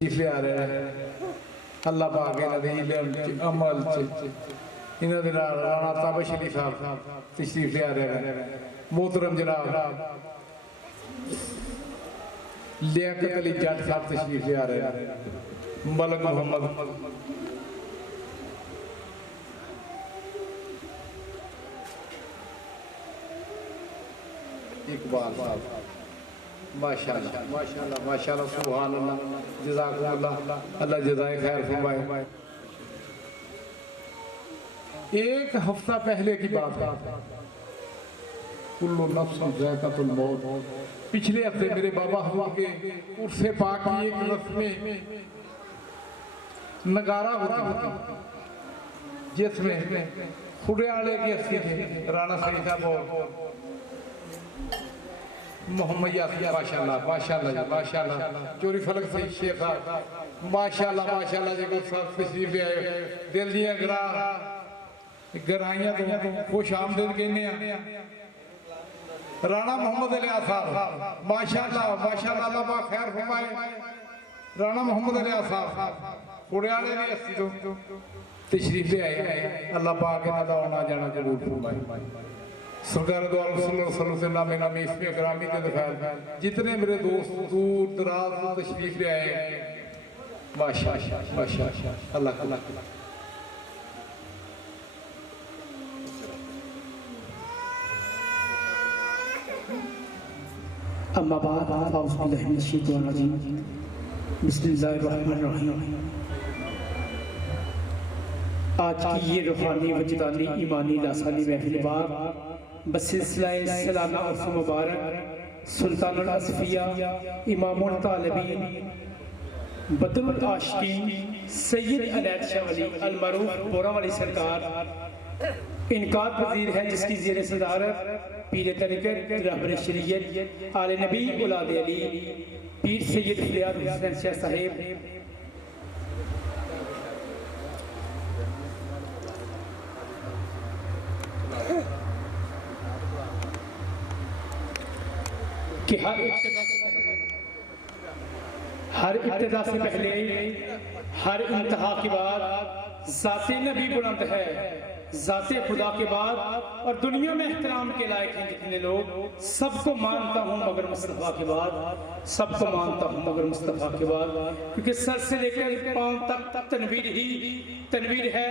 تشریف لے آ رہے ہیں اللہ پاک انہاں دے علم عمل انہاں دے نال رانا تابش علی صاحب تشریف لے آ رہے ہیں محترم جناب لیاقت علی جٹ صاحب تشریف لے آ رہے ہیں ملک محمد اقبال صاحب ماشاءاللہ ماشاءاللہ ماشاءاللہ سبحان اللہ جزاکم اللہ اللہ جزائے خیر فرمائے ایک ہفتہ پہلے کی بات ہے کل نفس ذائقۃ الموت پچھلے ہفتے میرے بابا ہوا کے عرس پاک کی ایک رسم نگارہ ہوتی جس میں کھڑیالے کی اسی تھے رانا سعید صاحب محمد یاسین ماشاءاللہ ماشاءاللہ ماشاءاللہ چوری فلک سے شیخ صاحب ماشاءاللہ ماشاءاللہ جی کو ساتھ تشریف آئے دل دیا گرائیاں تو خوش آمدید کہنے ہیں رانا محمد علیہ صاحب ماشاءاللہ ماشاءاللہ اللہ پاک خیر فرمائے رانا محمد علیہ صاحب کھڑیالے بھی اسی تو تشریف آئے اللہ پاک انہاں دا ہونا جانا ضرور فرمائے سرکار دو عالم صلی اللہ علیہ وسلم سے نام نامی اسمی اکرامی دے دکھائے جتنے میرے دوست دور دراز تشریف لے آئے ماشاءاللہ ماشاءاللہ اللہ اللہ اما بعد اعوذ باللہ من الشیطان الرجیم بسم اللہ الرحمن الرحیم آج کی یہ روحانی وجدانی ایمانی لاسانی محفل بار بسلسلہ سلانہ عرف مبارک سلطان الاسفیہ امام الطالبین بدر العاشقین سید عنایت شاہ ولی المعروف بورا والی سرکار انعقاد پذیر ہے جس کی زیر صدارت پیر طریقت رہبر شریعت آل نبی اولاد علی پیر سید فریاد حسین شاہ صاحب کہ ہر ابتدا سے پہلے ہر انتہا کے بعد ذات نبی بلند ہے ذات خدا کے بعد اور دنیا میں احترام کے لائق ہیں جتنے لوگ سب کو مانتا ہوں مگر مصطفیٰ کے بعد سب کو مانتا ہوں مگر مصطفیٰ کے بعد کیونکہ سر سے لے کر پاؤں تک تنویر ہے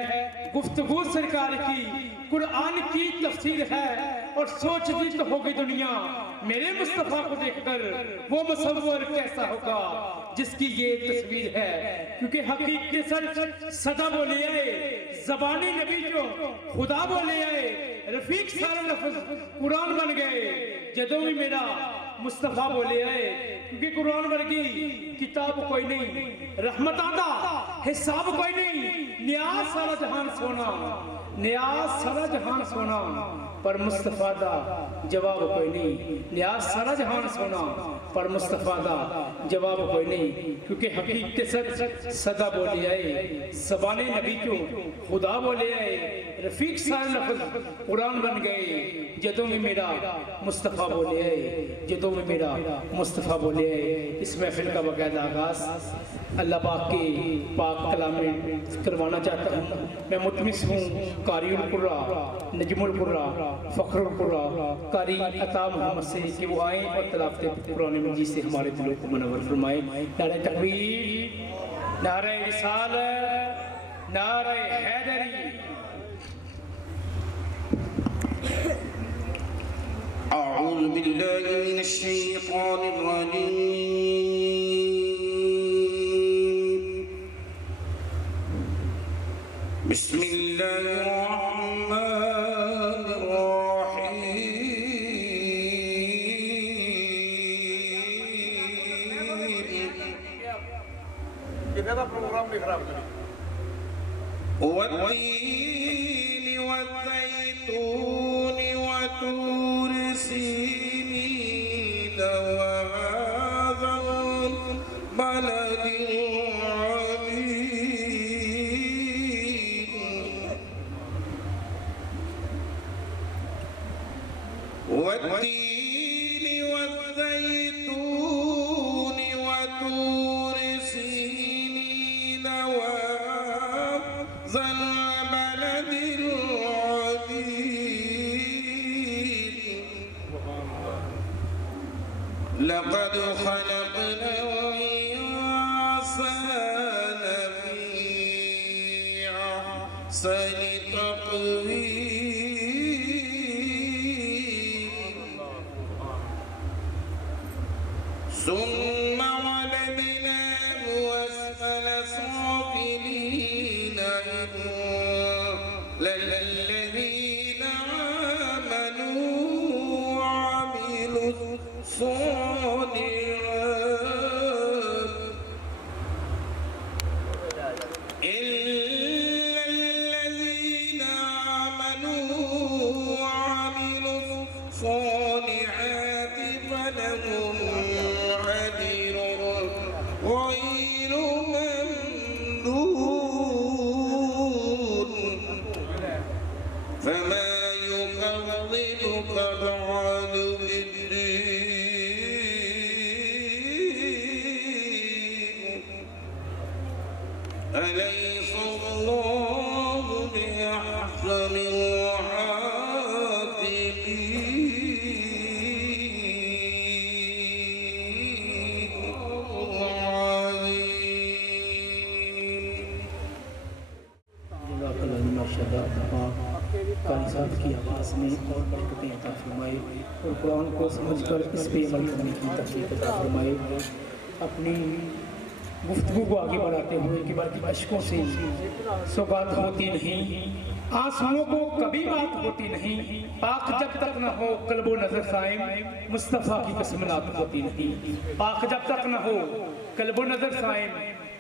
گفتگو سرکار کی قرآن کی تفسیر ہے اور سوچتی تو ہوگی دنیا میرے مصطفیٰ کو دیکھ کر وہ مصور کیسا ہوگا جس کی یہ تصویر ہے کیونکہ حقیقت سچ صدا بولے آئے زبان نبی جو خدا بولے آئے رفیق سارا لفظ قرآن بن گئے جدوں بھی میرا مصطفیٰ بولے آئے کیونکہ قرآن ورگی کتاب کوئی نہیں رحمت آدھا حساب کوئی نہیں نیاز سارا جہان سونا نیاز سارا جہان سونا پر مصطفیٰ دا جواب کوئی نہیں نیاز سارا جہان سونا پر مصطفیٰ دا جواب کوئی نہیں کیونکہ حقیقت سچ صدا بولے آئے زبان نبی کو خدا بولے آئے رفیق سارے لفظ قرآن بن گئے جدوں میں میرا مصطفیٰ بولے آئے جدوں میں میرا مصطفیٰ بولے آئے اس محفل کا باقاعدہ آغاز اللہ پاک کے پاک کلام میں کروانا چاہتا ہوں میں متمس ہوں قاری القرآن نجم القرآن فخر القرآن قاری عطا محمد سے کہ وہ آئیں اور تلاوت قرآن مجید سے ہمارے دلوں کو منور فرمائیں نعرہ تکبیر نعرہ رسالت نعرہ حیدری اعوذ باللہ من الشیطان الرجیم بسم اللہ الرحمن الرحیم والتین والزیتون وطور سینین وهذا البلد والتين والزيتون وطور سينين ذا البلد العظيم لقد خلقنا الإنسان في أحسن تقويم ثم رددناه أسفل سافلين إلا الذين آمنوا وعملوا الصالحات إلا الذين آمنوا وعملوا الصالحات فلهم أجر غير ممنون فما يكذبك بعد بالدين أليس الله بأحكم قاری صاحب کی آواز میں اور برکتیں عطا فرمائے اور قرآن کو سمجھ کر اس پہ عمل کرنے کی توفیق عطا فرمائے. اپنی گفتگو کو آگے بڑھاتے ہوئے کہ بلکہ اشکوں سے سوگات ہوتی نہیں، آنسوؤں کو کبھی بات ہوتی نہیں، پاک جب تک نہ ہو قلب و نظر قائم مصطفیٰ کی قسم نات ہوتی نہیں. پاک جب تک نہ ہو قلب و نظر قائم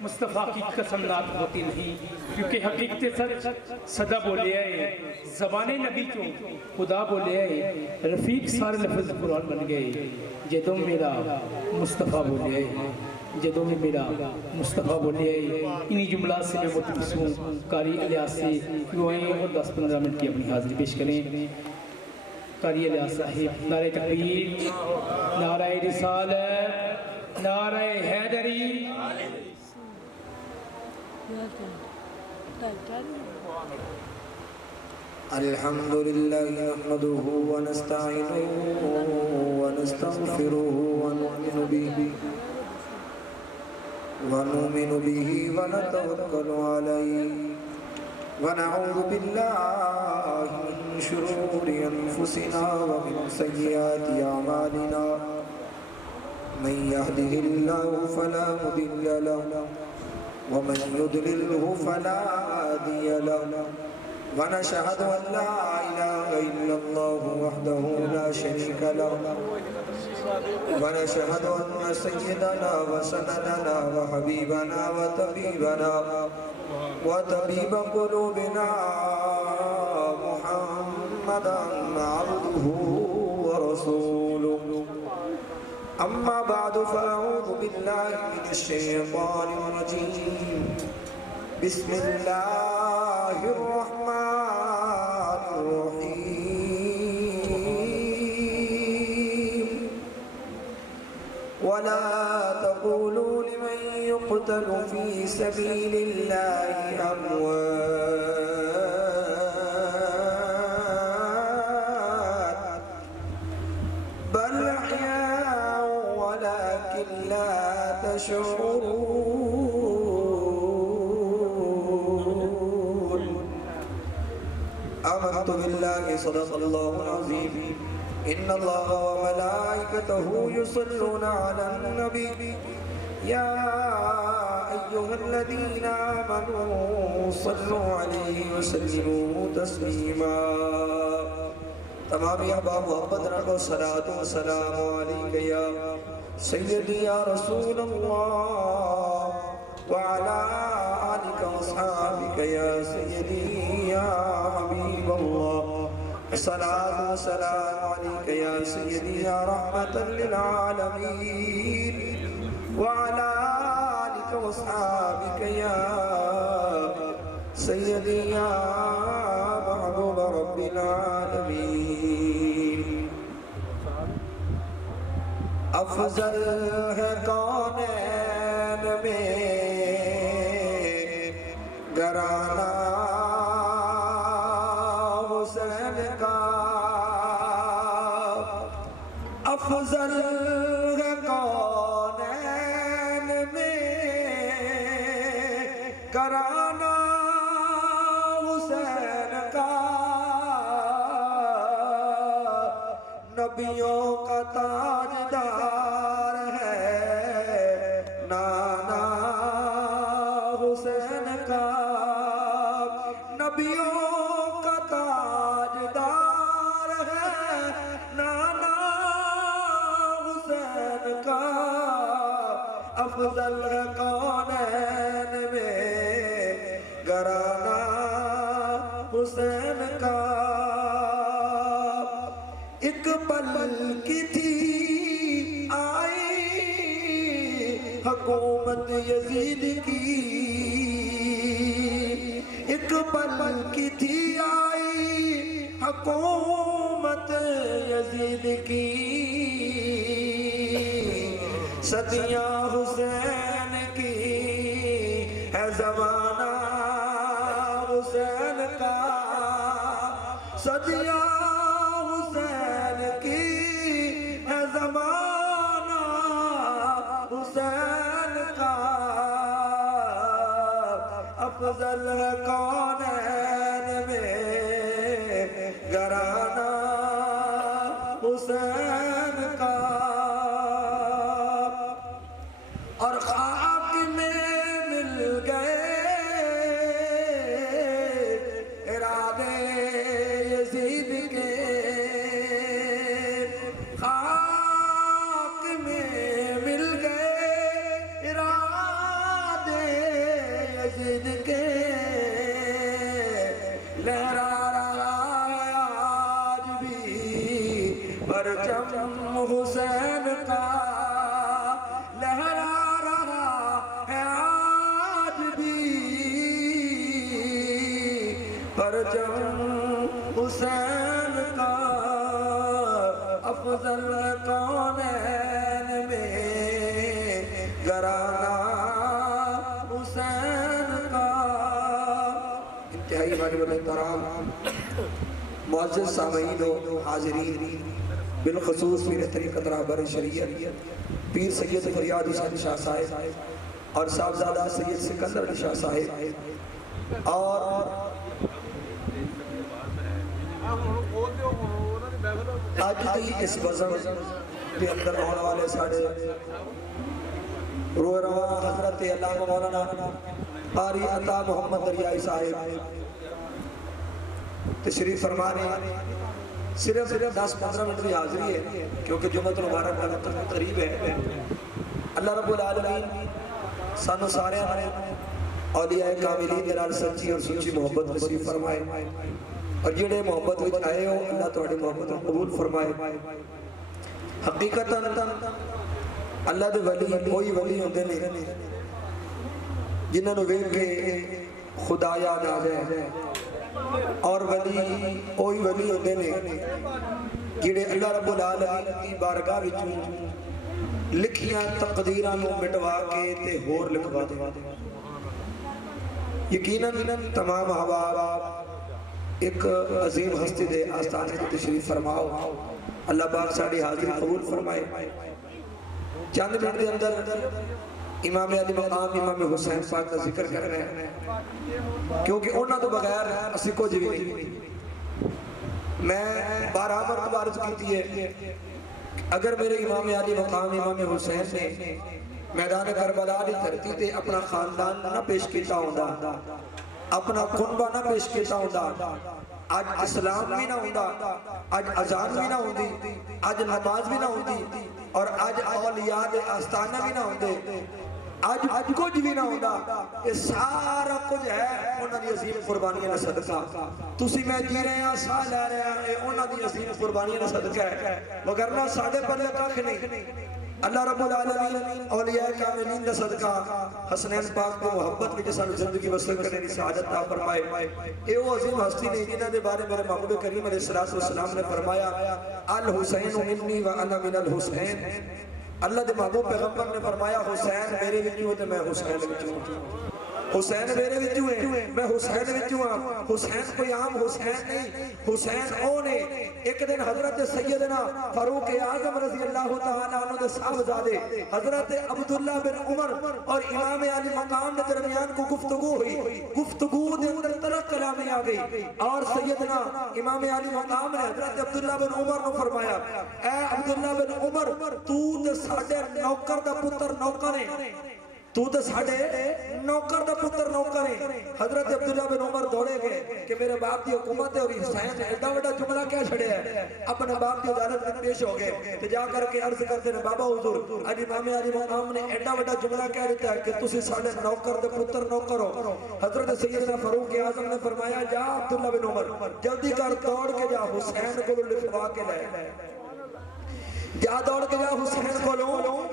مصطفیٰ کی قسم نات ہوتی نہیں، کیونکہ حقیقت سچ صدا بولے آئے، زبان نبی کو خدا بولے آئے، رفیق سارے لفظ قرآن بن گئے. جدوں میرا مصطفیٰ بولے آئے، جدوں میں میرا مصطفیٰ بولے آئے. انہی جملات سے میں متفق ہوں. قاری الیاس سے کیوں آئیں اور 10-15 منٹ کی اپنی حاضری پیش کریں. قاری الیاس صاحب نعرہ تکبیر، نعرہ رسالت، نعرہ حیدری. الحمد لله نحمده ونستعينه ونستغفره ونؤمن به ونتوكل عليه ونعوذ بالله من شرور أنفسنا ومن سيئات أعمالنا من يهده الله فلا مضل له ومن يضلله فلا هادي له ونشهد أن لا إله إلا الله وحده لا شريك له ونشهد أن سيدنا وسندنا وحبيبنا وطبيب قلوبنا محمدا عبده ورسوله. أما بعد فأعوذ بالله من الشيطان الرجيم. بسم الله الرحمن الرحيم. ولا تقولوا لمن يقتل في سبيل الله أموات بل أحياء ولكن لا تشعرون. آمنت بالله صدق الله العظيم. إن الله وملائكته يصلون على النبي يا أيها الذين آمنوا صلوا عليه وسلموا تسليما. تمام احباب محبت رکھو صلاۃ و سلام علیک یا سیدی یا رسول اللہ وعلى آلك واصحابك يا سيدي يا حبيب الله. الصلاة والسلام عليك يا سيدي يا رحمة للعالمين وعلى آلك واصحابك يا سيدي يا محبوب رب العالمين. افضل ہے کونین میں گھرانہ افضل ہے کونین میں گھرانہ حسین کا، نبیوں کا تاجدار ہے نانا حسین کا، نبیوں کا تاجدار ہے نانا حسین کا، افضل ہے کونین میں گھرانہ حسین کا۔ ایک پل کی تھی آئی حکومت یزید کی، ایک پل کی تھی آئی حکومت یزید کی، صدیاں حسین کی ہے زمانہ حسین کا، صدیاں حسین کی ہے زمانہ حسین کا، افضل ہے کونین میں گھرانہ حسین کا، اور خاک میں مل گئے ارادے یزید کے، خاک میں مل گئے ارادے یزید کے، لہرا رہا ہے آج بھی پرچم حسین کا، لہرا رہا ہے آج بھی پرچم حسین کا، افضل کونین میں گھرانہ حسین کا۔ انتہائی واجب احترام معزز سامعین و حاضرین، بالخصوص پیر طریقت رہبر شریعت پیر سید فریاد حسین شاہ صاحب اور صاحبزادہ سید سکندر علی شاہ صاحب، اور آج کی اس بزم کے اندر ہونے والے ساڑھے روح رواں حضرت علامہ مولانا قاری عطا محمد دریائی صاحب تشریف فرمانے، صرف 10-15 منٹ کی حاضری ہے کیونکہ جمعۃ المبارک کا وقت قریب ہے۔ اللہ رب العالمین سانو سارے اولیاء کاملین دے نال سچی اور سچی محبت نصیب فرمائے، اور جڑے محبت وچ آئے ہو اللہ تہاڈی محبت قبول فرمائے۔ حقیقتاً اللہ دے ولی کوئی ولی ہوندے نے جنہاں نوں ویکھ کے خدا یاد آ جائے، اور ولی کوئی ولی ہوندے نے جڑے اللہ رب العالمین کی بارگاہ وچوں لکھیاں تقدیراں نوں مٹوا کے تے ہور لکھوا دے۔ یقیناً تمام احباب ایک عظیم ہستی دے آستانے کی تشریف فرماؤ، اللہ پاک ساڑی حاضری قبول فرمائے۔ چند منٹ دے اندر امام علی مقام امام حسین پاک کا ذکر کر رہے ہیں، کیونکہ انہاں تو بغیر اسی کو جی نہیں۔ میں بارہ مرتبہ عرض کیتی ہے، اگر میرے امام علی مقام امام حسین نے میدان کربلا دی دھرتی تے اپنا خاندان نہ پیش کیتا ہوندا، اپنا کنبہ نہ پیش کیتا ہوندا، آج اسلام بھی نہ ہوندا، آج اذان بھی نہ ہوندی، آج نماز بھی نہ ہوندی، اور آج اولیاء دے آستانہ بھی نہ ہوندے، آج کچھ بھی نہ ہوندہ۔ یہ سارا کچھ ہے انہاں دی عظیم قربانیاں دا صدقہ۔ تسی میں جی رہے ہیں، ساہ لے رہے ہیں، یہ انہاں دی عظیم قربانیاں دا صدقہ ہے، وگرنہ ساڑھے پلے کھ نہیں۔ اللہ رب العالمین اولیاء کاملین دا صدقہ حسنین پاک کو محبت میں جسان زندگی بسر کرنے کی سعادت عطا فرمائے۔ اے وہ عظیم ہستی نے جنہاں دے بارے میرے محبوب کریم علیہ السلام نے فرمایا، الحسین منی و انا من الحسین۔ اللہ دے محبوب پیغمبر نے فرمایا، حسین میرے وچوں تے میں حسین وچوں۔ حسین میرے وچوں ہے میں حسین وچوں ہاں حسین کوئی عام حسین نہیں حسین او نے ایک دن حضرت سیدنا فاروق اعظم رضی اللہ تعالیٰ عنہ دے صاحبزادے حضرت عبداللہ بن عمر اور امام علی مقام کے درمیان کو گفتگو ہوئی گفتگو دے اندر طرح کلامی آ گئی اور سیدنا امام علی مقام نے حضرت عبداللہ بن عمر کو فرمایا اے عبداللہ بن عمر تو تے ساڈے نوکر دا پتر نوکر ہے تو تے ساڈے نوکر دا پتر نوکر ہے حضرت عبداللہ بن عمر دوڑے گئے کہ میرے باپ دی حکومت ہے اور حسین نے ایڈا بڑا جملہ کیا چھڑیا ہے اپنے باپ کی عدالت میں پیش ہو گئے تو جا کر کے عرض کرتے ہیں بابا حضور علی امام علی مقام نے ایڈا بڑا جملہ کہہ دیتا ہے کہ تسی ساڈے نوکر دے پتر نوکر ہو حضرت سیدنا فاروق اعظم نے فرمایا جا عبداللہ بن عمر جلدی کر دوڑ کے جا حسین کو لکھوا کے لے جا دوڑ کے جا حسین کو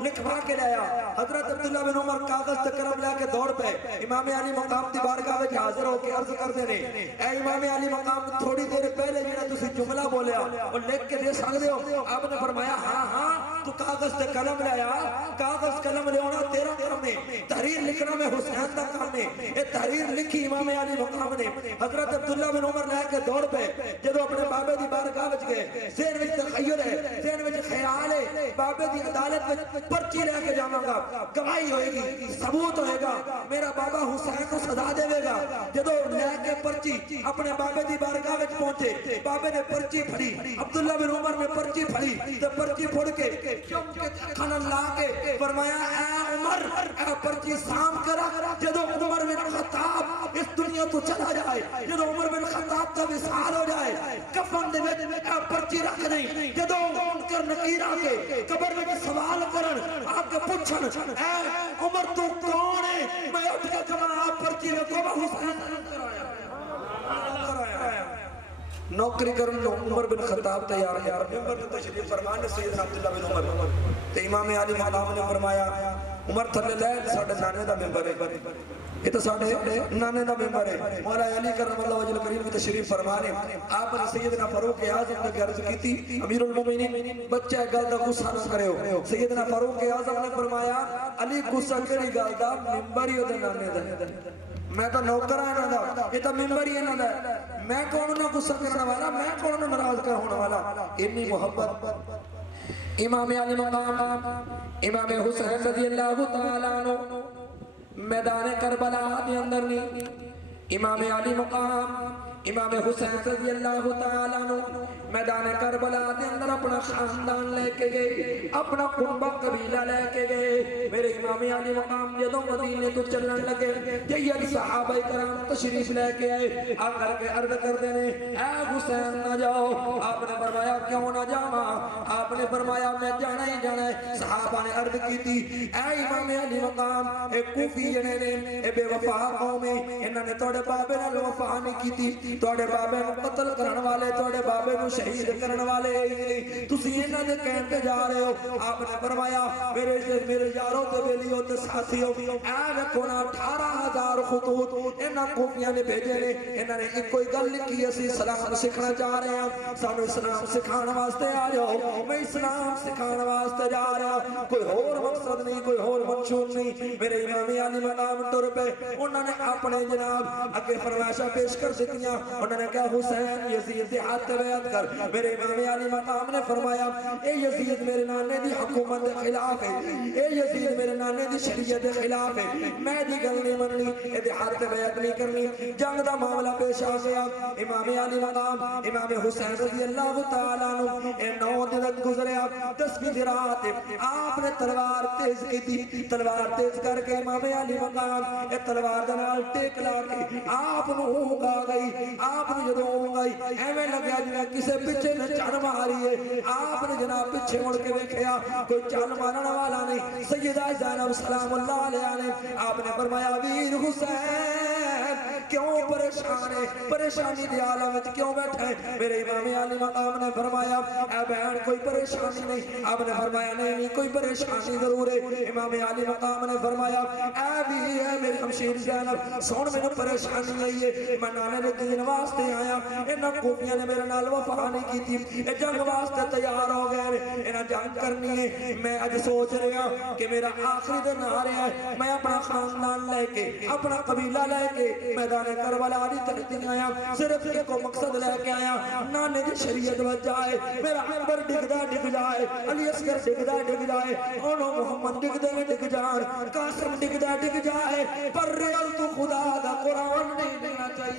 لکھوا کے لایا حضرت عبداللہ بن عمر کاغذ تے قلم لے کے دوڑ پے امام علی مقام دی بارگاہ وچ حاضر ہو کے عرض کرتے نے اے امام علی مقام تھوڑی دیر پہلے جڑا تسی جملہ بولیا اور لکھ کے دے سکدے ہو آپ نے فرمایا ہاں ہاں تو کاغذ تے قلم لایا کاغذ قلم لے ہونا تیرا کام ہے تحریر لکھنا میں حسین دا کام ہے اے تحریر لکھی امام علی مقام نے حضرت عبداللہ بن عمر لے کے دوڑ پے جدوں اپنے بابے دی بارگاہ وچ گئے ذہن وچ تخیل ہے ذہن وچ خیال ہے بابے دی عدالت میں پرچی لے کے جاواں گا گواہی ہوئے گی ثبوت ہوئے گا میرا بابا حسین کو سزا دے گا جدوں لے کے پرچی اپنے بابے دی بارگاہ وچ پہنچے بابے نے پرچی پھڑی عبداللہ بن عمر نے پرچی پھڑی تے پرچی پھڑ کے چم کے کھانا لا کے فرمایا اے عمر اے پرچی سام کرا جدوں عمر بن خطاب اس دنیا تو چلا جائے جدوں عمر بن خطاب کا وصال ہو جائے کفن دے وچ پرچی رکھ نہیں جدوں کر نکیر آ کے قبر میں سوال کرن آپ کے پوچھن اے عمر تو کون ہے میں اٹھ کے کہاں آپ پرچی لکھو حسین کرایا نوکری کرن لو عمر بن خطاب تیار ہے ممبر پہ تشریف فرما نے سیدنا عبداللہ بن عمر تے امام علی مقام نے فرمایا عمر تھلے لے ساڈے نانے دا ممبر ہے یہ تو ساڈے نانے دا ممبر ہے مولا علی کرم اللہ وجل کریم کی تشریف فرما نے آپ نے سیدنا فاروق اعظم نے عرض کی تھی امیر المومنین بچہ گل دا غصہ نہ کرو سیدنا فاروق اعظم نے فرمایا علی غصہ کیڑی گل دا ممبر ہی اودے نانے دا میں تو نوکر ہاں انہاں دا یہ تو ممبر ہی انہاں دا میں کون نہ غصہ کرنے والا میں کون نہ ناراض ہونے والا اتنی محبت امام علی مقام امام حسین رضی اللہ تعالی عنہ میدان کربلا دے اندر نہیں امام علی مقام امام حسین رضی اللہ تعالی عنہ میدان کربلا دے اندر اپنا خاندان لے کے گئے اپنا قربہ قبیلہ لے کے گئے میرے امام علی مقام جدوں مدینے تو چلن لگے جید صحابہ کرام تشریف لے کے آئے آ کر کے عرض کر دینے اے حسین نہ جاؤ آپ نے فرمایا کیوں نہ جاواں آپ نے فرمایا میں جانا ہی جانا ہے صحابہ نے عرض کی تھی اے امام علی مقام اے کوفی جنے نے اے بے وفا قوم انہاں نے تواڈے بابے نال وفا نہیں کیتی تواڈے بابے نوں قتل کرن والے تواڈے بابے نوں شہید کرن والے تسی انہاں دے کہن تے جا رہے ہو آپ نے فرمایا میرے یاروں تے بیلیوں تے ساتھیوں اے ویکھو نا 18000 خطوط انہاں کوفیاں نے بھیجے نے انہاں نے ایک کوئی گل لکھی اسی اسلام سکھنا چاہ رہے ہیں سانو اسلام سکھانے واسطے آ جاؤ میں اسلام سکھانے واسطے جا رہا کوئی اور مقصد نہیں کوئی اور منشور نہیں میرے امام علی مقام ٹر پہ انہوں نے اپنے جناب اگے فرمائشاں پیش کر دتیاں انہوں نے کہا حسین یزید دے ہاتھ بیعت کر میرے امام علی مقام نے فرمایا اے یزید میرے نانے دی حکومت دے خلاف ہے اے یزید میرے نانے دی شریعت دے خلاف ہے میں دی گل نہیں مننی اے دے ہاتھ بیعت نہیں کرنی جنگ دا معاملہ پیش آ گیا امام علی مقام امام حسین رضی اللہ تعالی عنہ اے 9 دن گزریا 10ویں دی رات آپ نے تلوار تیز کی تھی تلوار تیز کر کے امام علی مقام اے تلوار دے نال ٹیک لا کے آپ نو اونگ آ گئی آپ نے جدوں اونگ آئی ایویں لگیا جویں کسے پیچھے نے چڑ ماری ہے آپ نے جناب پیچھے مڑ کے ویکھیا کوئی چل مارن والا نہیں سیدہ زینب سلام اللہ علیہا نے آپ نے فرمایا ویر حسین کیوں پریشان ہے پریشانی دے عالم وچ کیوں بیٹھا ہے میرے امام علی مقام نے فرمایا اے بہن کوئی پریشانی نہیں آپ نے فرمایا نہیں کوئی پریشانی ضرور ہے امام علی مقام نے فرمایا اے بھی ہے میرے ہمشیر زینب سن میں پریشانی آئی ہے میں نانے دے دین واسطے آیا انہاں کوفیاں نے میرے نال وفا نہیں کی تھی اے جنگ واسطے تیار ہو گئے انہاں جنگ کرنی ہے میں اج سوچ رہا کہ میرا آخری دن آ رہا ہے میں اپنا خاندان لے کے اپنا قبیلہ لے کے میدان کربلا دی ترتی آیا صرف ایک مقصد لے کے آیا نانے دی شریعت بچ جائے میرا اکبر ڈگدا ڈگ جائے علی اصغر ڈگدا ڈگ جائے اونو محمد ڈگدے ڈگ جان قاسم ڈگدا ڈگ جائے پر ریل تو خدا دا قرآن نہیں دینا چاہیے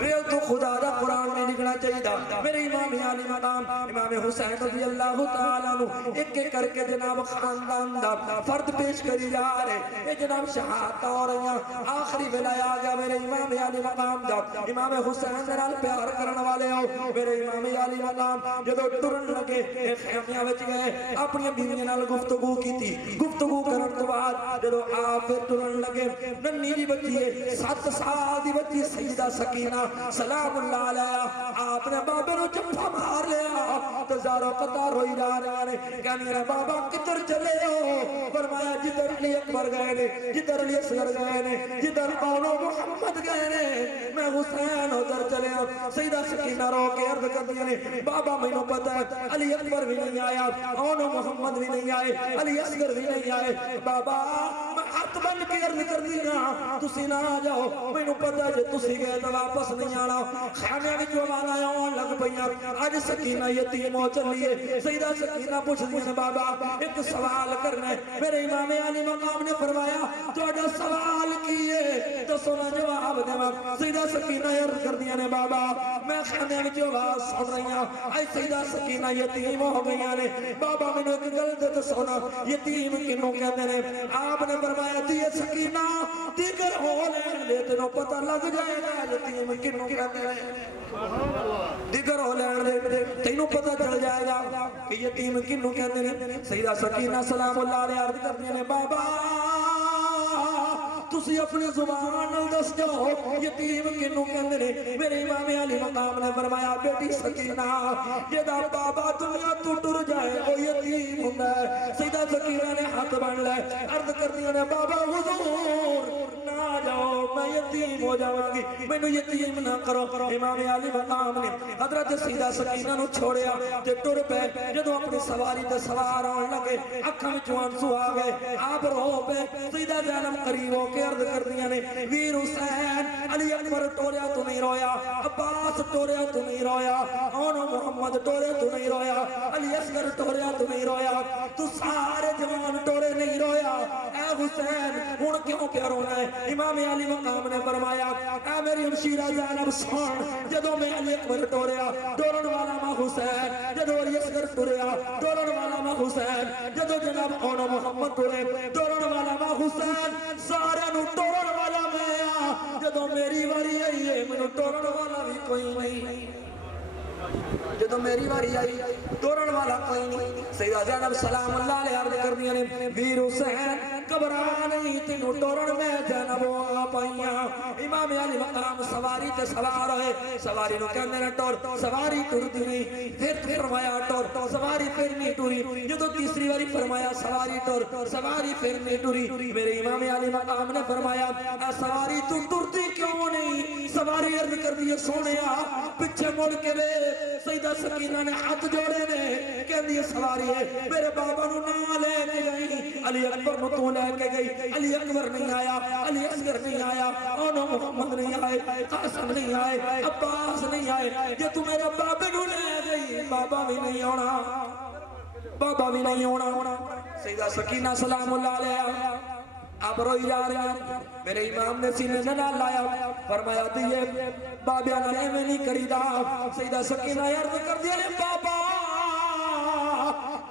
ریل تو خدا دا قرآن میں لکھنا چاہیے میرے امام علی مقام امام حسین رضی اللہ تعالیٰ عنہ ایک ایک کر کے جناب خاندان دا فرد پیش کری جا رہے اے جناب شہادت ہو رہی ہیں آخری ویلا آ گیا میرے امام علی مقام دا امام حسین دے نال پیار کرن والے ہو میرے امام علی مقام جدو ٹرن لگے خیمیاں وچ گئے اپنی بیویاں نال گفتگو کیتی گفتگو کرن تو بعد جدو آپ پھر ٹرن لگے ننھی جی بچی ہے 7 سال دی بچی سیدہ سکینہ سلام اللہ علیہ آپ نے بابے نو چپا مار لیا تزارو قطار ہوئی جا رہا ہے کہنے میرا بابا کدھر چلے ہو فرمایا جدھر علی اکبر گئے نے جدھر علی اصغر گئے نے جدھر اونو محمد گئے نے میں حسین ادھر چلے ہوں سیدہ سکینہ رو کے عرض کر دیا نے بابا میں نو پتا ہے علی اکبر بھی نہیں آیا اونو محمد بھی نہیں آئے علی اصغر بھی نہیں آئے بابا میں ہاتھ بن کے عرض کر دیا تسی نہ آ جاؤ میں نو پتا ہے تسی گئے تو واپس نہیں آنا خیمے بھی جو آنا ہے آن لگ پہیا آج سکینہ یتیم ہو چلیے سیدہ سکینہ پوچھ دیا بابا ایک سوال کرنا ہے میرے امام علی مقام نے فرمایا تو اڈا سوال کیے تو سونا جواب دے وقت سیدہ سکینہ عرض کر دیا نے بابا میں خیمے بھی جو آواز سن رہی ہوں آج سیدہ سکینہ یتیم ہو گئی نے بابا میں نے ایک گل دے تو سونا یتیم کنوں کہتے ہیں آپ نے فرمایا تھی سکینہ دیگر ہو لین دے تینوں پتہ لگ جائے گا یتیم کنوں کہتے ہیں دیگر ہو لین دے تینوں پتہ چل جائے گا کہ یتیم کنوں کہتے ہیں سیدہ سکینہ سلام اللہ علیہ عرض کرتے ہیں بابا تسی اپنی زبان دس جاؤ یتیم کنوں کہندے نے میرے امام علی مقام نے فرمایا بیٹی سکینہ جدا بابا دنیا تو ٹر جائے او یتیم ہوندا ہے سیدہ سکینہ نے ہاتھ بن لے عرض کر دیا نے بابا حضور نہ جاؤ میں یتیم ہو جاواں گی مینوں یتیم نہ کرو امام علی مقام نے حضرت سیدہ سکینہ نو چھوڑیا تے ٹر پے جدوں اپنی سواری تے سوار آن لگے اکھاں وچوں آنسو آ گئے آپ رو پے سیدہ زینب قریب ہو کے عرض کر دیا نے ویر حسین علی اکبر ٹوریا تو نہیں رویا عباس ٹوریا تو نہیں رویا اونو محمد ٹوریا تو نہیں رویا علی اصغر ٹوریا تو نہیں رویا تو سارے جوان ٹورے نہیں رویا اے حسین ہن کیوں کیا رونا ہے امام علی مقام نے فرمایا اے میری ہمشیرہ زینب سن جدوں میں علی اکبر ٹوریا ٹورن والا ماں حسین جدوں علی اصغر ٹوریا ٹورن والا ماں حسین جدوں جناب اونو محمد ٹورے ٹورن والا ماں حسین سارے نو ٹورن والا میں جدوں میری واری آئی ہے مینوں ٹورن والا بھی کوئی نہیں جدوں میری واری آئی ٹورن والا کوئی نہیں سیدہ زینب سلام اللہ علیہ عرض کر دیا نے ویر حسین گھبرا نہیں تینوں ٹورن میں زینب آ پائیاں امام علی مقام سواری تے سوار ہوئے سواری نو کہندے نے ٹور سواری ٹردی نہیں پھر فرمایا ٹور سواری پھر نہیں ٹری جدوں تیسری واری فرمایا سواری ٹور سواری پھر نہیں ٹری میرے امام علی مقام نے فرمایا اے سواری تو ٹردی کیوں نہیں سواری عرض کر دی سونیا پیچھے مڑ کے سیدہ سکینہ نے ہاتھ جوڑے نے کہندی سواری ہے میرے بابا نو نہ لے کے گئی علی اکبر نو تو لے کے گئی علی اکبر نہیں آیا علی اصغر نہیں آیا اونو محمد نہیں آئے قاسم نہیں آئے عباس نہیں آئے جے تو میرے بابے نو لے گئی بابا بھی نہیں ہونا بابا بھی نہیں ہونا سیدہ سکینہ سلام اللہ علیہ آپ روئی جا رہے ہیں میرے امام نے سینے نہ لایا فرمایا دیئے بابیا نے میں نہیں کریدا سیدہ سکینہ عرض کر دیا نے بابا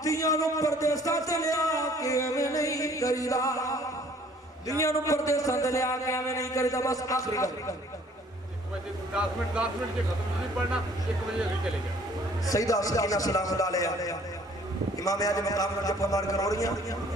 دیاں نو پردیساں تے لیا کے میں نہیں کریدا دیاں نو پردیساں تے لیا کے میں نہیں کریدا بس آخری گل 10 منٹ کے ختم نہیں پڑھنا 1 بجے اگلی چلے جائیں سیدہ سکینہ سلام اللہ علیہ امام علی مقام پر جب ہمار کرو رہی ہیں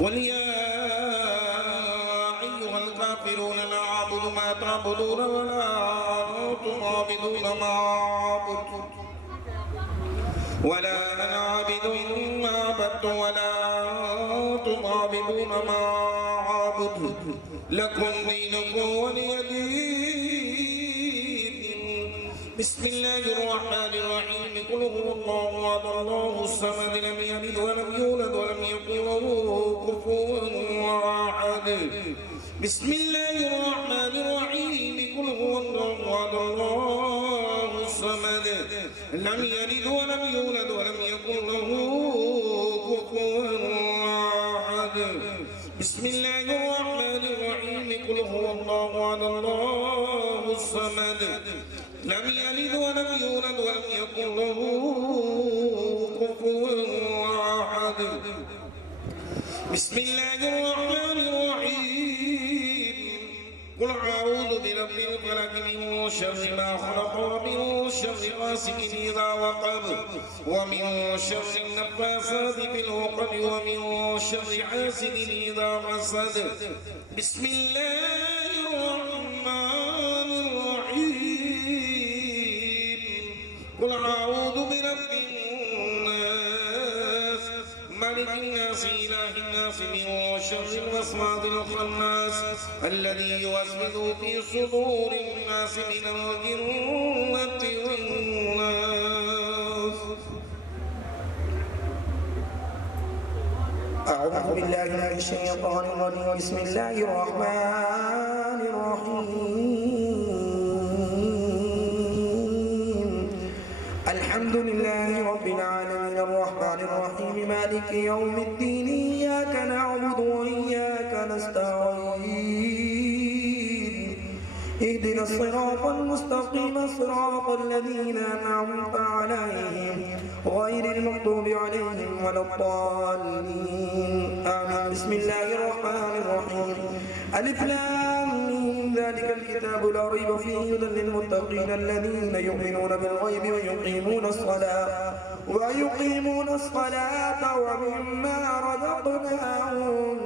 قل يا أيها الكافرون لا أعبد ما تعبدون ولا أنتم عابدون ما أعبد ولا أنا عابد ما عبدت ولا أنتم عابدون ما أعبد لكم دينكم ولي دين بسم الله الرحمن الرحيم قل هو الله أحد الله الصمد لم يلد ولم يولد ولم يكن له كفوا أحد بسم الله الرحمن الرحيم قل هو الله أحد الله الصمد لم يلد ولم يولد ولم يكن له كفوا أحد بسم الله الرحمن الرحيم قل هو الله أحد الله الصمد لم يلد ولم يولد ولم يكن له كفوا أحد بسم الله الرحمن الرحيم قل أعوذ برب الفلق من شر ما خلق ومن شر غاسق إذا وقب ومن شر النفاثات في العقد ومن شر حاسد إذا حسد بسم الله الرحمن الرحيم قل أعوذ برب الناس ملك الناس إله الناس من شر الوسواس الخناس الذي يوسوس في صدور الناس من الجنة والناس أعوذ بالله من الشيطان الرجيم بسم الله الرحمن الرحيم الحمد لله رب العالمين الرحمن الرحيم مالك يوم الدين إياك نعبد وإياك نستعين اهدنا الصراط المستقيم صراط الذين أنعمت عليهم غير المغضوب عليهم ولا الضالين آمين بسم الله الرحمن الرحيم ألف لام ميم ذلك الكتاب لا ريب فيه هدى للمتقين الذين يؤمنون بالغيب ويقيمون الصلاة ومما رزقناهم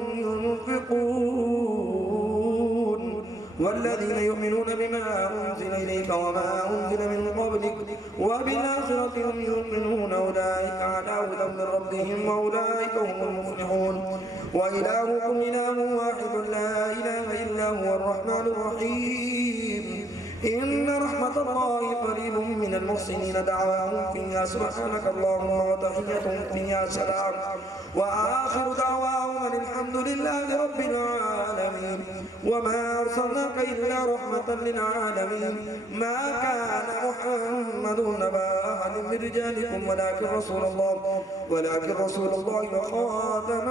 ينفقون والذين يؤمنون بما أنزل إليك وما أنزل من قبلك وبالآخرة هم يوقنون أولئك على هدى من ربهم وأولئك هم المفلحون وإلهكم إله واحد لا إله إلا هو الرحمن الرحيم إن رحمة الله قريب من المحسنين دعواهم فيها سبحانك اللهم وتحيتهم فيها سلام وآخر دعواهم أن الحمد لله رب العالمين وما أرسلناك إلا رحمة للعالمين ما كان محمد نبا أحد من رجالكم ولكن رسول الله وخاتم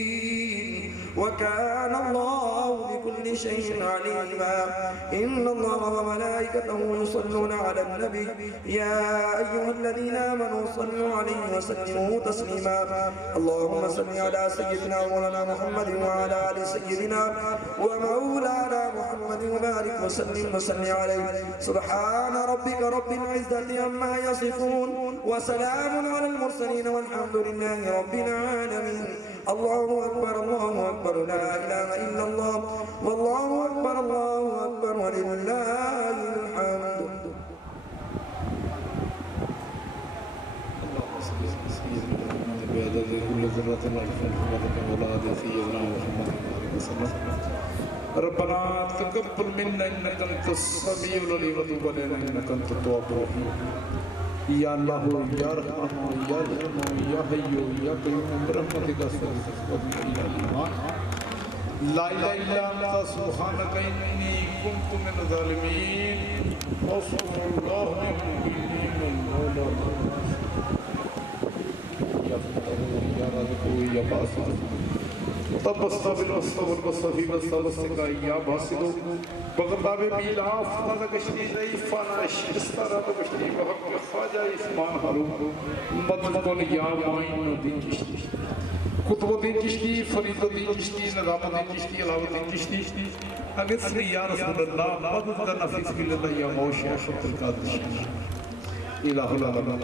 النبيين وكان الله بكل شيء عليما إن الله وملائكته يصلون على النبي يا أيها الذين آمنوا صلوا عليه وسلموا تسليما اللهم صل على سيدنا مولانا محمد وعلى آل سيدنا ومولانا محمد وبارك وسلم عليه سبحان ربك رب العزة عما يصفون وسلام على المرسلين والحمد لله رب العالمين الله أكبر لا إله إلا الله والله أكبر ولله الحمد بعدد كل ذرة الألفين فبارك أولاد سيدنا محمد وسلم ربنا تقبل منا إنك أنت السميع العليم وتب علينا إنك أنت التواب الرحيم يا الله يا رحمن يا رحمن يا حي يا قيوم برحمتك أستغفرك لا إله إلا أنت سبحانك إني كنت من الظالمين أستغفر الله من يا رازق يا باسط طب استغفر واستغفر واستغفر واستغفر يا باسط بغداد بلا افضل كشتي ضعيف فانا اشترى كشتي بحق خواجہ عثمان حروم مدد کن یا معین الدین چشتی قطب الدین چشتی فرید الدین چشتی نظام الدین چشتی علاؤ الدین چشتی اگسری یا رسول اللہ مدد کا نفیس کی اللہ یا موشی عشق القادر چشتی الہ العالمین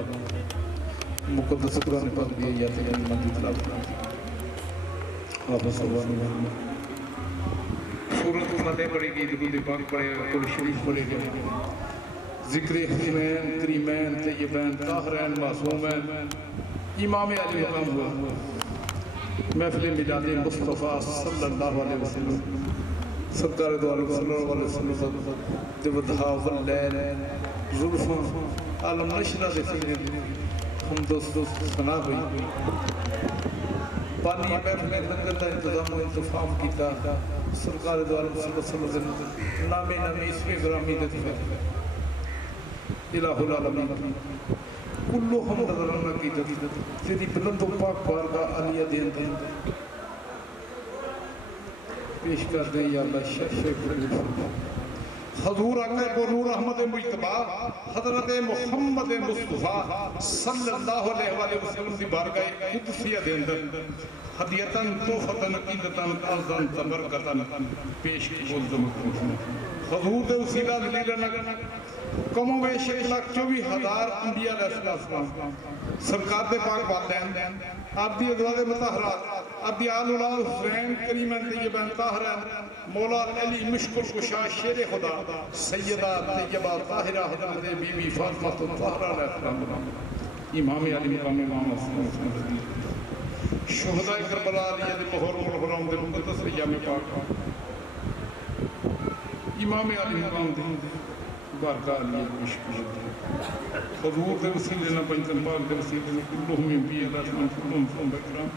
مقدس قرآن پاک دیا یا تیرین مندی تلاوت آپ سبحان اللہ سورت فتح پڑھے گی درود پاک پڑھے گا کل شریف پڑھے گا ذکر حکیمین کریمین طیبین طاہرین معصومین امام علی مقام ہوا محفل میلاد مصطفیٰ صلی اللہ علیہ وسلم سرکار دو علیہ وسلم دیودھا واللیل ظلفاں عالم نشرہ دفینے ہم دوست سنا ہوئی پانی محفل لنگر کا انتظام و انتفام کیتا سرکار دو علیہ وسلم نامی اسم گرامی دیتی ہے الہ العالمین کلو ہم نظرانہ کی دیتی تیری بلند و پاک بارگاہ علیہ دین دین پیش کر دیں یا اللہ شیخ حضور آقا کو نور احمد مجتبہ حضرت محمد مصطفیٰ صلی اللہ علیہ وآلہ وسلم کی بارگاہ قدسیہ دین دین حدیتاً توفتاً عقیدتاً عزاً تبرکتاً پیش کی بولدم حضور دے وسیلہ دلیلہ کم و بیش 1,24,000 انبیاء علیہ السلام سرکار دے پاک والدین آپ دی ادواد مطہرات آپ دی آل اولاد حسین کریمن طیبین طاہرین مولا علی مشکل کشا شیر خدا سیدہ طیبہ طاہرہ حضرت بی بی فاطمہ طاہرہ علیہ السلام امام علی مقام امام حسن شہداء کربلا علی علی مہر مرحرم دے مقدس ایام پاک امام علی مقام دے بارگاہ علی مشکل حضور دے وسیلے نہ پنجتن پاک دے وسیلے نہ کلہم انبیاء اللہ کلہم فہم بکرام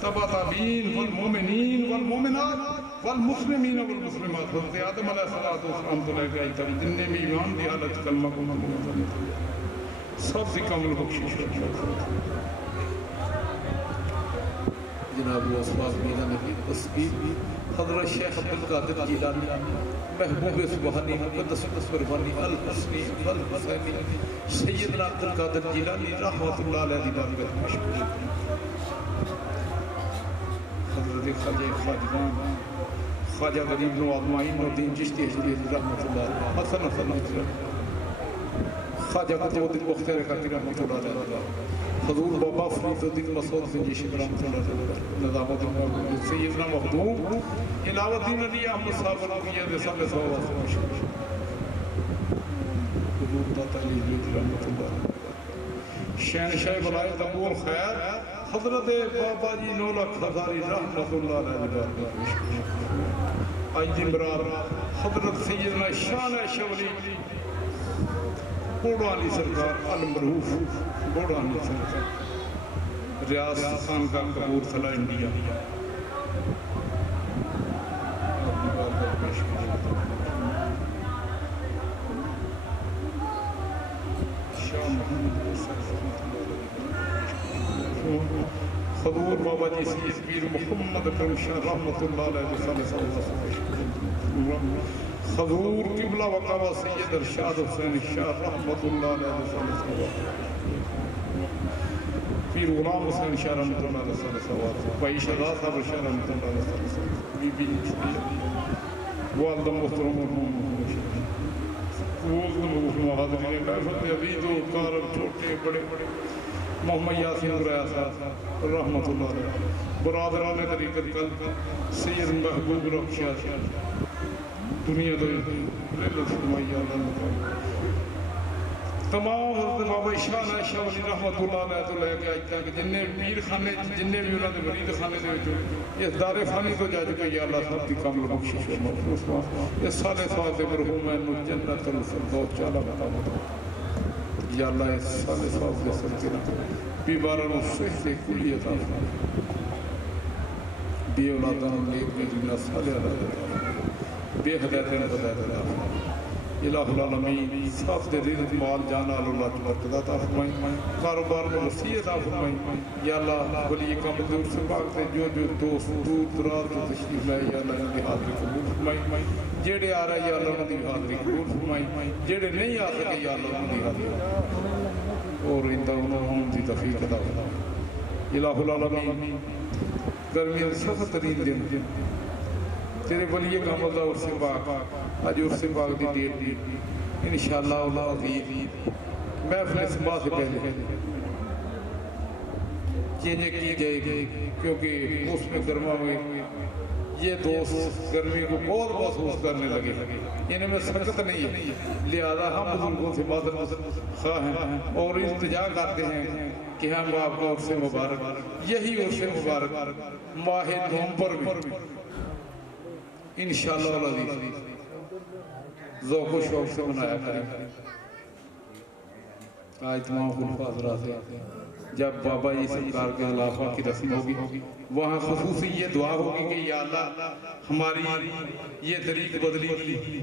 تبا تابین والمومنین والمومنات والمسلمین والمسلمات حضرت آدم علیہ السلام تو لے گئی تب جننے میں ایمان دی حالت کلمہ کو مقبول سب سے کامل بخشش جناب اسباب میرا نبی تسبیح حضرت شیخ عبدالقادر جیلانی محبوب سبحانی مقدس قربانی الحسنی والحسینی سیدنا عبدالقادر جیلانی رحمت اللہ علیہ دی بارگاہ مشکور حضرت خواجہ خواجگان خواجہ غریب نو آدمائین نو دین چشتی حجیر رحمت اللہ علیہ حسن حسن خواجہ قطب الدین مختار خاطر رحمت اللہ علیہ حضور بابا فرید الدین مسعود سنجی شیخ رحمت اللہ علیہ نظام الدین سیدنا مخدوم علاوہ الدین علی احمد صاحب الرقیہ دے سب صحابہ سے حضور داتا علی حضرت رحمت اللہ علیہ شہنشاہ بلائے قبول خیر حضرت بابا جی 9 لاکھ ہزاری رحمت اللہ علیہ آج دن برار حضرت سیدنا شان شولی بوڑھانی سرکار المروف بوڑھانی سرکار ریاض خان کا کپور تھلا انڈیا حضور بابا بابا جی سید پیر محمد کرم شاہ رحمۃ اللہ علیہ حضور قبلہ وقابہ سید ارشاد حسین شاہ رحمۃ اللہ علیہ پیر غلام حسین شاہ رحمۃ اللہ علیہ بھائی شہزاد صاحب شاہ رحمۃ اللہ علیہ بی بی والدہ محترم حاضرین محفل عزیز و کارب چھوٹے بڑے محمد یاسین بریا صاحب رحمۃ اللہ علیہ برادران طریقت قلب سید محبوب رخشا دنیا دو لیلت فرمائی اللہ تمام حضرت بابا شاہ شاہ ولی رحمۃ اللہ علیہ تو لے کے آج تک جننے پیر خانے جننے بھی انہوں نے مرید خانے دے وچوں اس دار فانی تو جا چکے یا اللہ سب کی کامل بخشش و مغفرت اس سال سوال دے مرحوم ہے نو جنت الفردوس چالا بتا یا اللہ اس سال سوال دے سلطے بیماروں و صحت کلی عطا فرما بے اولادان نیک میں دنیا صالح علیہ بے ہدایتیں ہدایت علیہ الہ العالمین صاف دے رزق مال جان آل اللہ برکت عطا فرمائیں کاروبار میں وسیع عطا فرمائیں یا اللہ ولی کم دور سے پاک سے جو دوست دور دراز جو تشریف لائے یا اللہ ان کی حاضری قبول فرمائیں جیڑے آ رہے یا اللہ ان کی حاضری قبول فرمائیں جیڑے نہیں آ سکے یا اللہ ان کی حاضری اور اندہ انہوں دی تفیق عطا فرمائیں الہ العالمین گرمی سخت ترین دن تیرے ولی کامل دا عرص پاک آج عرص پاک دی ڈیٹ دی انشاءاللہ اللہ عزیز محفل سما سے پہلے چینج کی جائے گی کیونکہ موسم گرما میں یہ دوست گرمی کو بہت محسوس کرنے لگے انہیں میں سخت نہیں ہے لہذا ہم بزرگوں سے معذرت خواہ ہیں اور التجا کرتے ہیں کہ ہم آپ کا عرص مبارک یہی عرص مبارک ماہ نومبر میں انشاءاللہ العزیز ذوق و شوق سے منایا کریں آج تمام خلفاء حضرات ہیں جب بابا جی سرکار کے خلافہ کی رسم ہوگی وہاں خصوصی یہ دعا ہوگی کہ یا اللہ ہماری یہ طریق بدلی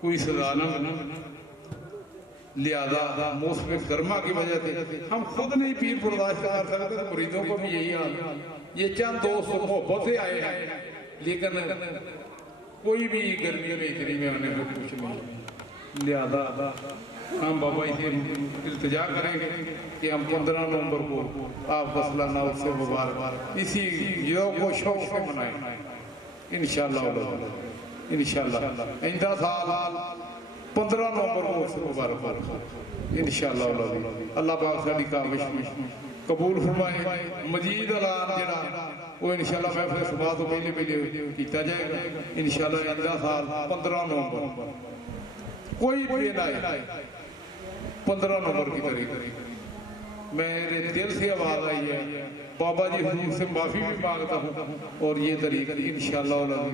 کوئی سزا نہ لہذا موسم گرما کی وجہ سے ہم خود نہیں پیر برداشت کر سکتے تو مریدوں کو بھی یہی حال یہ چند دوست محبت سے آئے ہیں لیکن کوئی بھی گرمی میں اتنی میں آنے میں کچھ نہیں لہذا ہم بابا سے التجا کریں گے کہ ہم 15 نومبر کو آپ وصلہ ناؤ سے مبارک اسی ذوق و شوق سے منائیں انشاءاللہ آئندہ سال 15 نومبر کو سے مبارک انشاءاللہ اللہ پاک ساری کاوش قبول فرمائے مجید اعلان جڑا وہ انشاءاللہ محفل صبح تو پہلے کیتا جائے گا انشاءاللہ آئندہ سال 15 نومبر کوئی بھی لائے 15 نومبر کی تاریخ میرے دل سے آواز آئی ہے بابا جی حضور سے معافی بھی مانگتا ہوں اور یہ تاریخ انشاءاللہ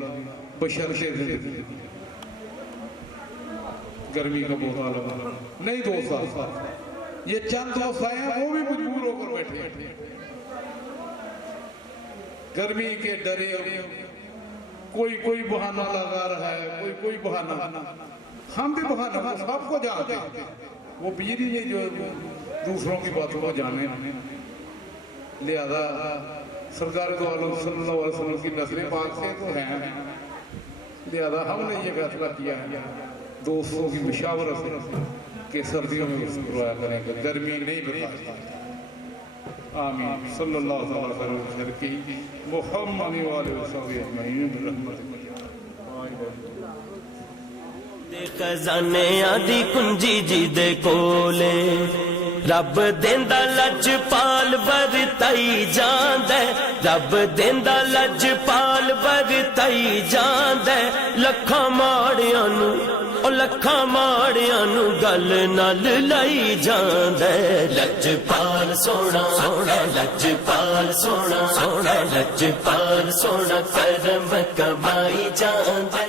بشرط زندگی گرمی کا بہت عالم نہیں دوست یہ چند دوست آئے ہیں وہ بھی مجبور ہو کر بیٹھے ہیں گرمی کے ڈرے کوئی بہانہ لگا رہا ہے کوئی بہانہ ہم بھی بہانہ سب کو جانتے ہیں وہ پیر ہی نہیں جو دوسروں کی باتوں کو جانے لہذا سرکار دو عالم صلی اللہ علیہ وسلم کی نسل پاک سے تو ہیں لہذا ہم نے یہ فیصلہ کیا ہے دوستوں کی مشاورت سے کہ سردیوں میں مسکرایا کریں کہ گرمی نہیں برداشت آمین صلی اللہ علیہ وسلم محمد والے وسلم اجمعین رحمت خزانے آدھی کنجی جی دے کولے رب دیندا لج پال ورتائی جاندے رب دیندا لج پال ورتائی جاندے لکھاں ماڑیاں نو گل نال لائی جاندے لج پال سونا سونا لج پال سونا سونا لج پال سونا کرم کمائی جاندے